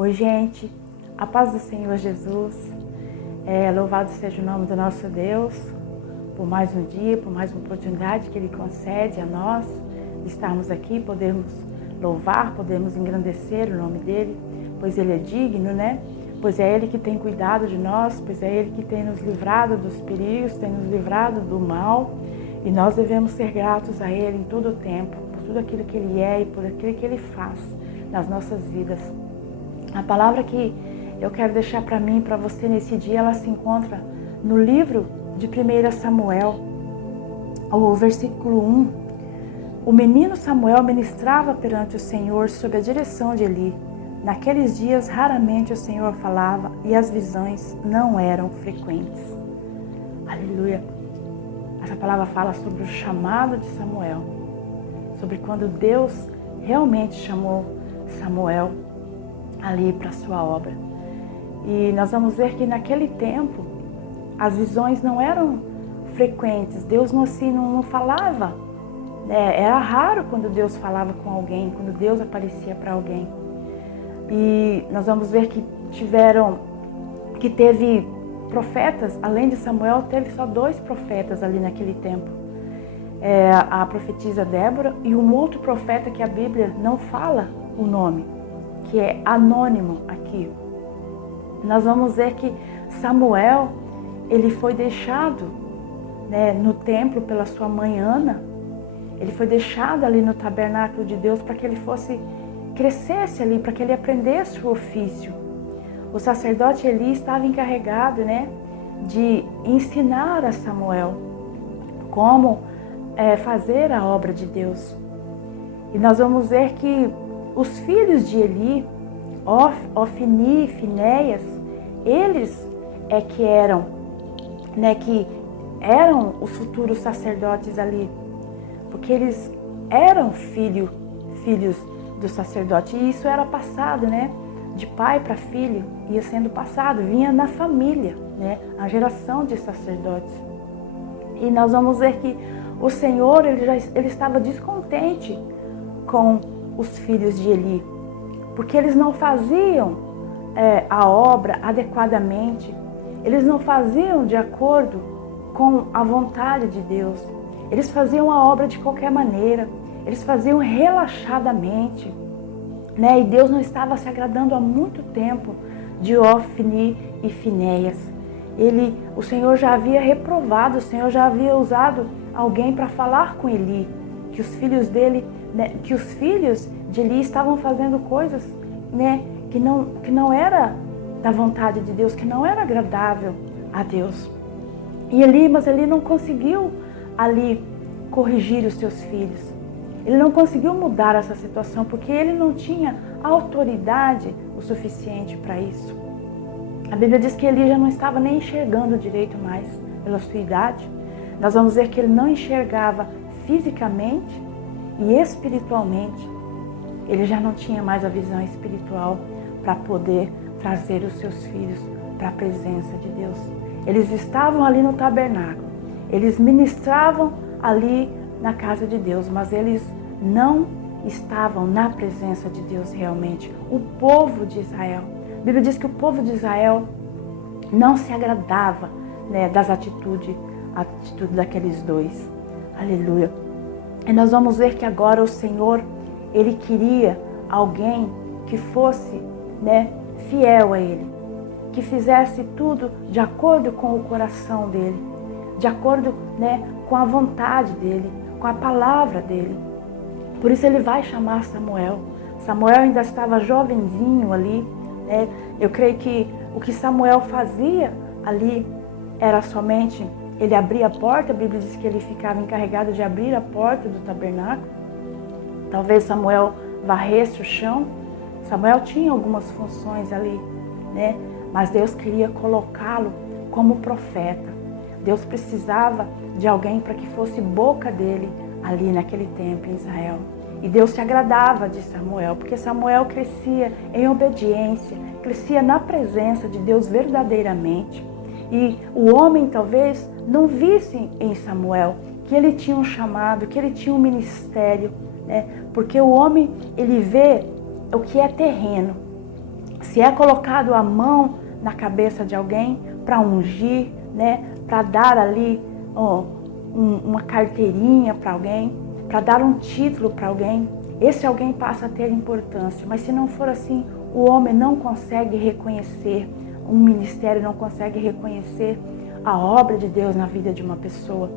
Oi, gente, a paz do Senhor Jesus, louvado seja o nome do nosso Deus, por mais um dia, por mais uma oportunidade que Ele concede a nós, de estarmos aqui, podemos louvar, podemos engrandecer o nome dEle, pois Ele é digno, né? Pois é Ele que tem cuidado de nós, pois é Ele que tem nos livrado dos perigos, tem nos livrado do mal, e nós devemos ser gratos a Ele em todo o tempo, por tudo aquilo que Ele é e por aquilo que Ele faz nas nossas vidas. A palavra que eu quero deixar para mim e para você nesse dia, ela se encontra no livro de 1 Samuel, o versículo 1. O menino Samuel ministrava perante o Senhor sob a direção de Eli. Naqueles dias, raramente o Senhor falava e as visões não eram frequentes. Aleluia! Essa palavra fala sobre o chamado de Samuel, sobre quando Deus realmente chamou Samuel ali para a sua obra. E nós vamos ver que naquele tempo as visões não eram frequentes, Deus não falava, era raro quando Deus falava com alguém, quando Deus aparecia para alguém. E nós vamos ver que teve profetas, além de Samuel, teve só 2 profetas ali naquele tempo. A profetisa Débora e um outro profeta que a Bíblia não fala o nome, que é anônimo aqui. Nós vamos ver que Samuel, ele foi deixado no templo pela sua mãe Ana. Ele foi deixado ali no tabernáculo de Deus para que ele crescesse ali, para que ele aprendesse o ofício. O sacerdote Eli estava encarregado de ensinar a Samuel como fazer a obra de Deus. E nós vamos ver que os filhos de Eli, Ofni e Finéias, eles que eram os futuros sacerdotes ali, porque eles eram filhos do sacerdote, e isso era passado, de pai para filho, ia sendo passado, vinha na família, a geração de sacerdotes. E nós vamos ver que o Senhor, ele estava descontente com os filhos de Eli, porque eles não faziam a obra adequadamente, eles não faziam de acordo com a vontade de Deus, eles faziam a obra de qualquer maneira, eles faziam relaxadamente, e Deus não estava se agradando há muito tempo de Ofni e Finéias. O Senhor já havia reprovado, o Senhor já havia usado alguém para falar com Eli, que os filhos de Eli estavam fazendo coisas que não era da vontade de Deus, que não era agradável a Deus. Mas Eli não conseguiu ali corrigir os seus filhos. Ele não conseguiu mudar essa situação porque ele não tinha autoridade o suficiente para isso. A Bíblia diz que Eli já não estava nem enxergando direito mais pela sua idade. Nós vamos ver que ele não enxergava fisicamente e espiritualmente. Ele já não tinha mais a visão espiritual para poder trazer os seus filhos para a presença de Deus. Eles estavam ali no tabernáculo, eles ministravam ali na casa de Deus, mas eles não estavam na presença de Deus realmente. O povo de Israel, a Bíblia diz que o povo de Israel não se agradava das atitudes daqueles 2. Aleluia. E nós vamos ver que agora o Senhor, Ele queria alguém que fosse fiel a Ele, que fizesse tudo de acordo com o coração dEle, de acordo com a vontade dEle, com a palavra dEle. Por isso Ele vai chamar Samuel. Samuel ainda estava jovenzinho ali. Eu creio que o que Samuel fazia ali era somente, ele abria a porta, a Bíblia diz que ele ficava encarregado de abrir a porta do tabernáculo. Talvez Samuel varresse o chão. Samuel tinha algumas funções ali, mas Deus queria colocá-lo como profeta. Deus precisava de alguém para que fosse boca dele ali naquele tempo em Israel. E Deus se agradava de Samuel, porque Samuel crescia em obediência, crescia na presença de Deus verdadeiramente. E o homem talvez não visse em Samuel que ele tinha um chamado, que ele tinha um ministério, porque o homem, ele vê o que é terreno. Se é colocado a mão na cabeça de alguém para ungir, né, para dar ali uma carteirinha para alguém, para dar um título para alguém, esse alguém passa a ter importância. Mas se não for assim, o homem não consegue reconhecer, um ministério não consegue reconhecer a obra de Deus na vida de uma pessoa.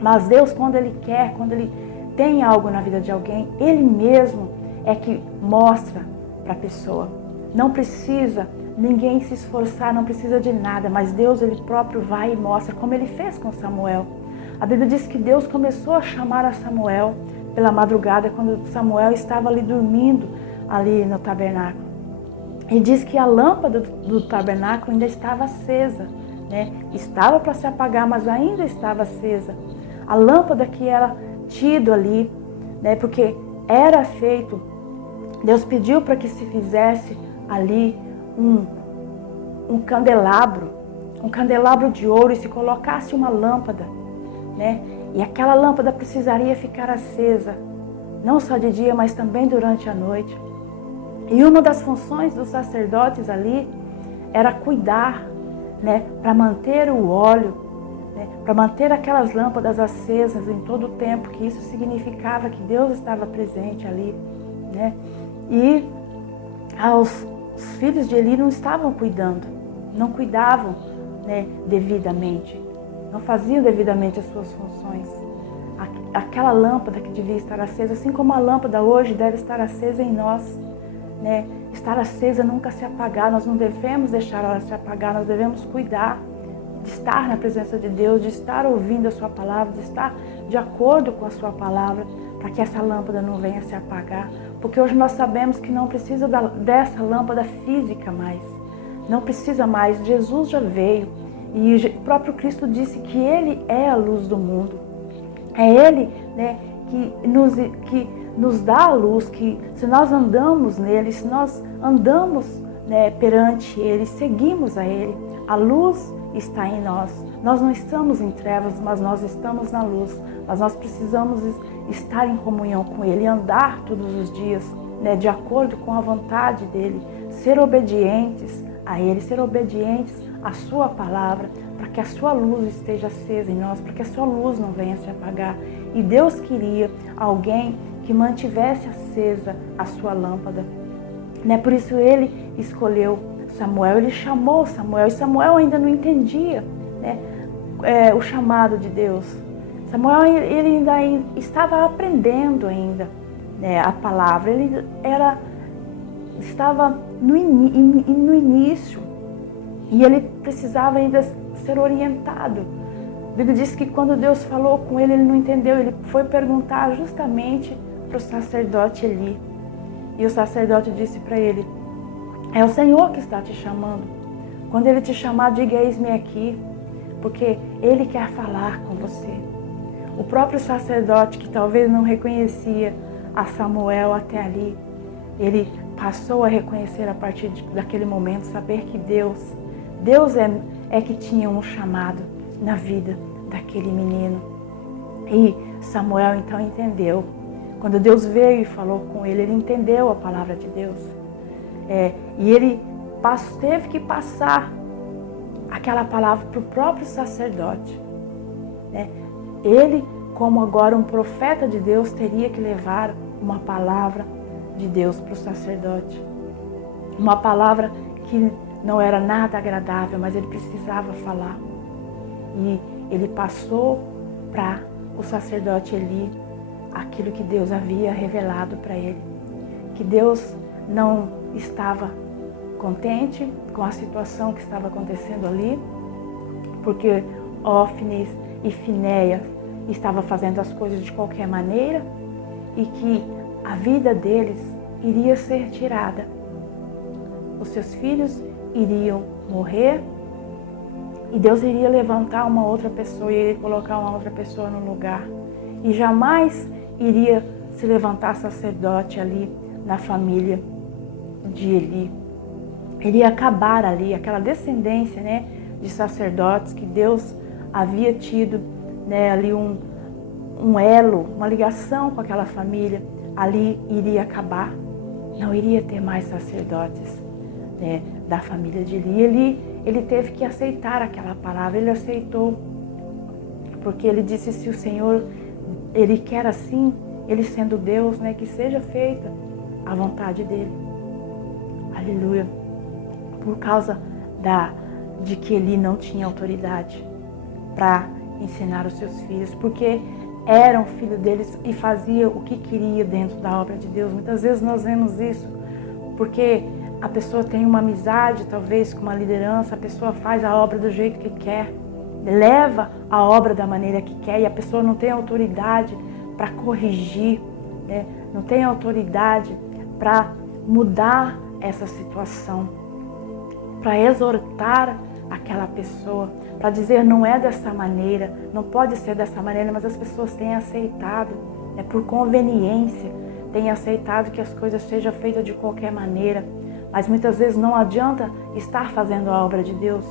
Mas Deus, quando Ele quer, quando Ele tem algo na vida de alguém, Ele mesmo é que mostra para a pessoa. Não precisa ninguém se esforçar, não precisa de nada, mas Deus, Ele próprio vai e mostra, como Ele fez com Samuel. A Bíblia diz que Deus começou a chamar a Samuel pela madrugada, quando Samuel estava ali dormindo, ali no tabernáculo. E diz que a lâmpada do tabernáculo ainda estava acesa, né? Estava para se apagar, mas ainda estava acesa. A lâmpada que era tido ali, né? Porque era feito, Deus pediu para que se fizesse ali um candelabro de ouro, e se colocasse uma lâmpada, né? E aquela lâmpada precisaria ficar acesa, não só de dia, mas também durante a noite. E uma das funções dos sacerdotes ali era cuidar, né, para manter o óleo, né, para manter aquelas lâmpadas acesas em todo o tempo, que isso significava que Deus estava presente ali, né? E os filhos de Eli não estavam cuidando, não cuidavam, né, devidamente, não faziam devidamente as suas funções. Aquela lâmpada que devia estar acesa, assim como a lâmpada hoje deve estar acesa em nós, né? Estar acesa, nunca se apagar. Nós não devemos deixar ela se apagar, nós devemos cuidar de estar na presença de Deus, de estar ouvindo a sua palavra, de estar de acordo com a sua palavra, para que essa lâmpada não venha se apagar. Porque hoje nós sabemos que não precisa dessa lâmpada física mais, não precisa mais. Jesus já veio e o próprio Cristo disse que Ele é a luz do mundo. É Ele, né, que nos dá a luz, que se nós andamos nele, se nós andamos, né, perante Ele, seguimos a Ele, a luz está em nós. Nós não estamos em trevas, mas nós estamos na luz. Mas nós precisamos estar em comunhão com Ele, andar todos os dias, né, de acordo com a vontade dEle, ser obedientes a Ele, ser obedientes à sua palavra, para que a sua luz esteja acesa em nós, para que a sua luz não venha se apagar. E Deus queria alguém que mantivesse acesa a sua lâmpada, né? Por isso Ele escolheu Samuel, Ele chamou Samuel, e Samuel ainda não entendia, né, o chamado de Deus. Samuel, ele ainda estava aprendendo ainda, né, a palavra, ele estava no início, e ele precisava ainda ser orientado. A Bíblia diz que quando Deus falou com ele, ele não entendeu, ele foi perguntar justamente para o sacerdote Eli. E o sacerdote disse para ele: é o Senhor que está te chamando. Quando Ele te chamar, diga: eis-me aqui, porque Ele quer falar com você. O próprio sacerdote, que talvez não reconhecia a Samuel até ali, ele passou a reconhecer a partir daquele momento, saber que Deus é que tinha um chamado na vida daquele menino. E Samuel então entendeu. Quando Deus veio e falou com ele, ele entendeu a palavra de Deus. E ele teve que passar aquela palavra para o próprio sacerdote, né? Ele, como agora um profeta de Deus, teria que levar uma palavra de Deus para o sacerdote. Uma palavra que não era nada agradável, mas ele precisava falar. E ele passou para o sacerdote Eli aquilo que Deus havia revelado para ele. Que Deus não estava contente com a situação que estava acontecendo ali, porque Ófines e Finéias estavam fazendo as coisas de qualquer maneira, e que a vida deles iria ser tirada. Os seus filhos iriam morrer, e Deus iria levantar uma outra pessoa, iria colocar uma outra pessoa no lugar. E jamais iria se levantar sacerdote ali na família de Eli. Iria acabar ali aquela descendência, né, de sacerdotes que Deus havia tido, né, ali um elo, uma ligação com aquela família. Ali iria acabar. Não iria ter mais sacerdotes. né, da família de Eli. Ele teve que aceitar aquela palavra, ele aceitou, porque ele disse, se o Senhor, ele quer assim, ele sendo Deus, né, que seja feita a vontade dele. Aleluia. Por causa de que Eli não tinha autoridade para ensinar os seus filhos, porque era um filho deles e fazia o que queria dentro da obra de Deus. Muitas vezes nós vemos isso, porque a pessoa tem uma amizade, talvez, com uma liderança, a pessoa faz a obra do jeito que quer, leva a obra da maneira que quer, e a pessoa não tem autoridade para corrigir, né? Não tem autoridade para mudar essa situação, para exortar aquela pessoa, para dizer não é dessa maneira, não pode ser dessa maneira, mas as pessoas têm aceitado, né, por conveniência, têm aceitado que as coisas sejam feitas de qualquer maneira, mas muitas vezes não adianta estar fazendo a obra de Deus,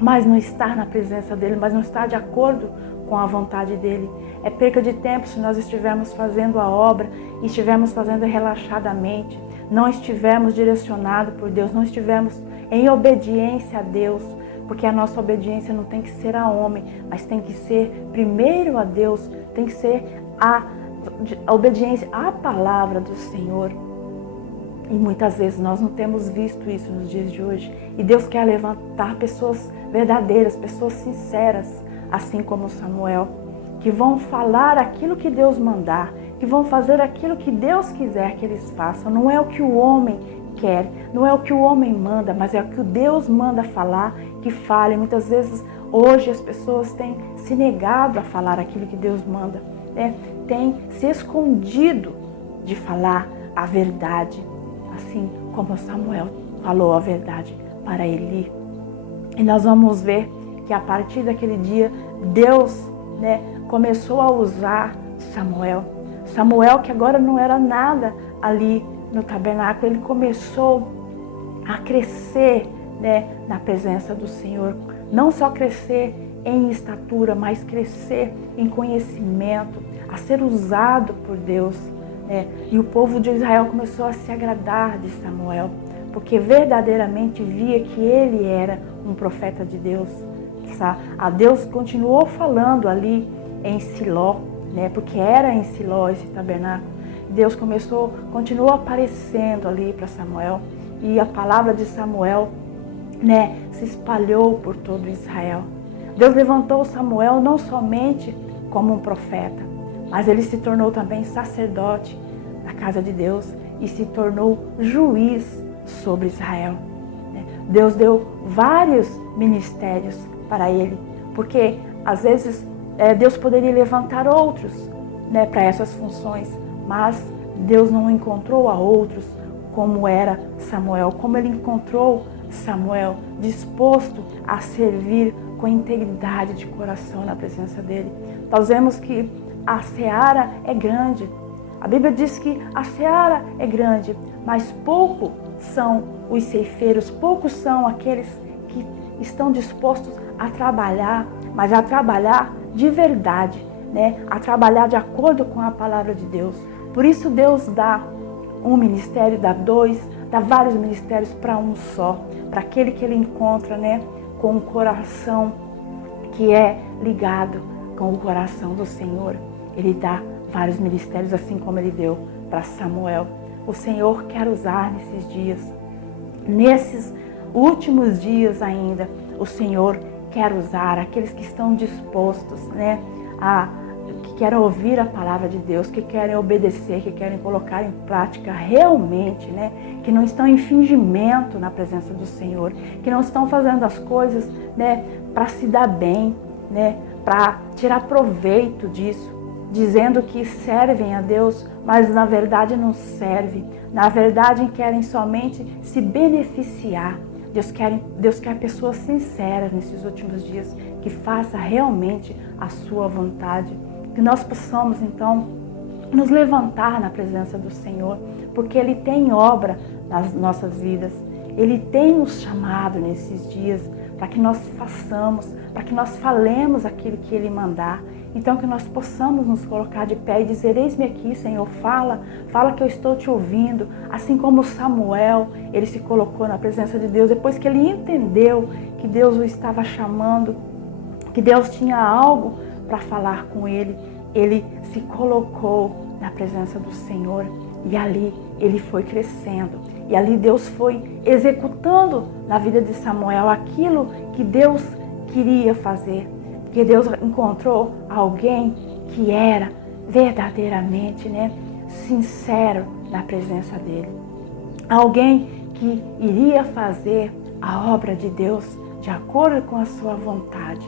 mas não estar na presença dele, mas não estar de acordo com a vontade dele. É perca de tempo se nós estivermos fazendo a obra e estivermos fazendo relaxadamente, não estivermos direcionados por Deus, não estivermos em obediência a Deus, porque a nossa obediência não tem que ser a homem, mas tem que ser primeiro a Deus, tem que ser a obediência à palavra do Senhor. E muitas vezes nós não temos visto isso nos dias de hoje. E Deus quer levantar pessoas verdadeiras, pessoas sinceras, assim como Samuel, que vão falar aquilo que Deus mandar, que vão fazer aquilo que Deus quiser que eles façam. Não é o que o homem quer, não é o que o homem manda, mas é o que o Deus manda falar, que fale. Muitas vezes hoje as pessoas têm se negado a falar aquilo que Deus manda, né? Têm se escondido de falar a verdade, assim como Samuel falou a verdade para Eli. E nós vamos ver que a partir daquele dia Deus, né, começou a usar Samuel. Samuel, que agora não era nada ali no tabernáculo, ele começou a crescer, né, na presença do Senhor. Não só crescer em estatura, mas crescer em conhecimento, a ser usado por Deus, né? E o povo de Israel começou a se agradar de Samuel, porque verdadeiramente via que ele era um profeta de Deus. A Deus continuou falando ali em Siló, né? Porque era em Siló esse tabernáculo. Deus continuou aparecendo ali para Samuel, e a palavra de Samuel, né, se espalhou por todo Israel. Deus levantou Samuel não somente como um profeta, mas ele se tornou também sacerdote da casa de Deus e se tornou juiz sobre Israel. Deus deu vários ministérios para ele, porque às vezes Deus poderia levantar outros, né, para essas funções, mas Deus não encontrou a outros como era Samuel, como ele encontrou Samuel disposto a servir com integridade de coração na presença dele. Nós vemos que a seara é grande. A Bíblia diz que a seara é grande, mas poucos são os ceifeiros, poucos são aqueles que estão dispostos a trabalhar, mas a trabalhar de verdade, né? A trabalhar de acordo com a palavra de Deus. Por isso Deus dá um ministério, dá dois, dá vários ministérios para um só, para aquele que ele encontra, né, com um coração que é ligado com o coração do Senhor. Ele dá vários ministérios, assim como ele deu para Samuel. O Senhor quer usar nesses dias, nesses últimos dias ainda, o Senhor quer usar aqueles que estão dispostos, né, que querem ouvir a palavra de Deus, que querem obedecer, que querem colocar em prática realmente, né, que não estão em fingimento na presença do Senhor, que não estão fazendo as coisas, né, para se dar bem, né, para tirar proveito disso, dizendo que servem a Deus, mas na verdade não servem, na verdade querem somente se beneficiar. Deus quer pessoas sinceras nesses últimos dias, que faça realmente a sua vontade, que nós possamos então nos levantar na presença do Senhor, porque Ele tem obra nas nossas vidas, Ele tem nos chamado nesses dias para que nós façamos, para que nós falemos aquilo que Ele mandar. Então que nós possamos nos colocar de pé e dizer, eis-me aqui, Senhor, fala que eu estou te ouvindo. Assim como Samuel, ele se colocou na presença de Deus, depois que ele entendeu que Deus o estava chamando, que Deus tinha algo para falar com ele, ele se colocou na presença do Senhor e ali ele foi crescendo. E ali Deus foi executando na vida de Samuel aquilo que Deus queria fazer. Porque Deus encontrou alguém que era verdadeiramente, sincero na presença dele. Alguém que iria fazer a obra de Deus de acordo com a sua vontade.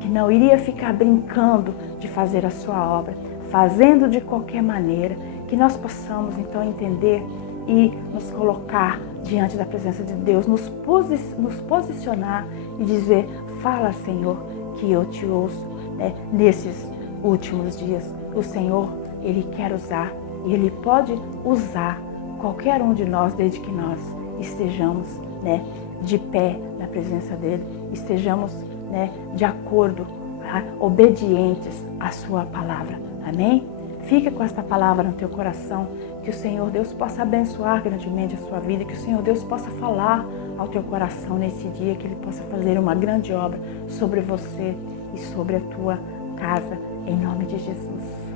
Que não iria ficar brincando de fazer a sua obra, fazendo de qualquer maneira. Que nós possamos então entender e nos colocar diante da presença de Deus, nos posicionar e dizer, fala, Senhor, que eu te ouço, nesses últimos dias. O Senhor, Ele quer usar e Ele pode usar qualquer um de nós, desde que nós estejamos de pé na presença dEle, estejamos de acordo, obedientes à sua palavra. Amém? Fica com esta palavra no teu coração, que o Senhor Deus possa abençoar grandemente a sua vida, que o Senhor Deus possa falar ao teu coração nesse dia, que Ele possa fazer uma grande obra sobre você e sobre a tua casa, em nome de Jesus.